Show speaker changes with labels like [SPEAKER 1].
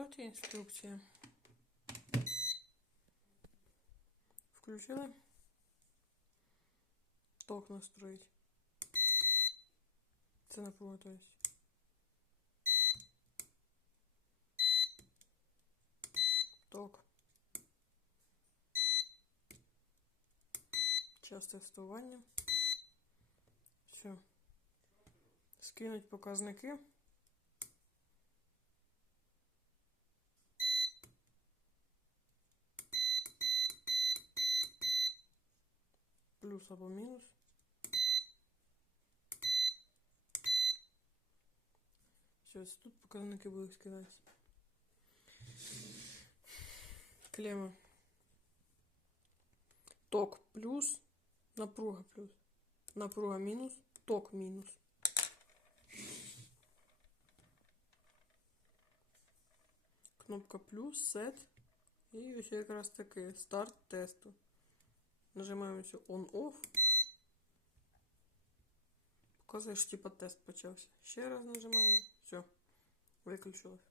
[SPEAKER 1] От і інструкція. Включили. Ток настроїть. Це напруга, то есть. Ток. Час тестування. Все. Скинуть показники. Плюс або мінус. Сейчас тут показники будуть скидатися. Клемма. Ток плюс, напруга плюс. Напруга мінус, ток мінус. Кнопка плюс, сет. І ось якраз таки старт тесту. Нажимаємо все on-off. Показує, що типа тест почався. Ще раз нажимаємо. Все. Виключилось.